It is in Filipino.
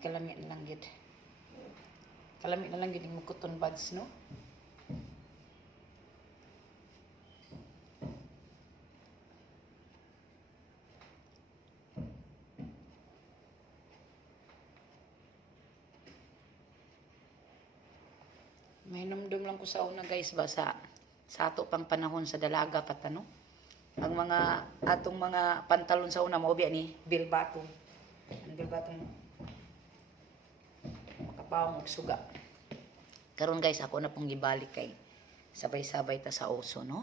kalami na lang gid. Kalami na lang gid yung cotton buds, no? May numdum lang ko sa una guys ba sa ato pang panahon sa dalaga pat ano. Ang mga atong mga pantalon sa una mao biya ni Bill Bottom. Ang Bill Bottom makapawong og suga. Karon guys ako na pong gibalik kay sabay-sabay ta sa oso no.